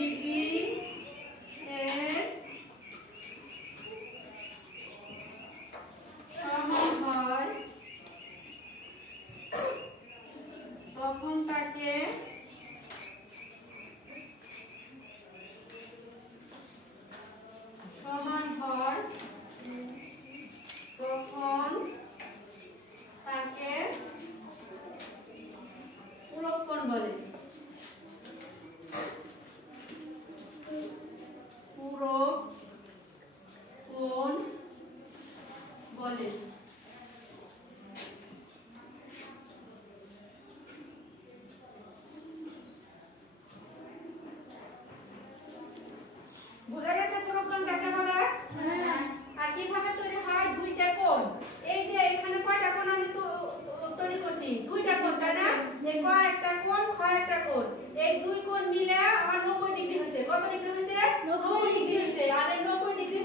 Degree এর সমান হয় তখন তাকে সমান হয় তখন তাকে পূরক কোণ বলে। পূরক কোণ বলে। বুঝা গেছে পূরক কোণ কাকে বলে? আর কিভাবে তৈরি হয়? দুইটা কোণ। এই যে এখানে কয়টা কোণ আমি তো তৈরি করছি? দুইটা কোণ, তাই না? এই ক একটা কোণ, খ একটা কোণ। এই দুই কোণ মিলে আমার 90 ডিগ্রি হইছে। কত ডিগ্রি হইছে? 90 ডিগ্রি হইছে। আর এই 90 ডিগ্রি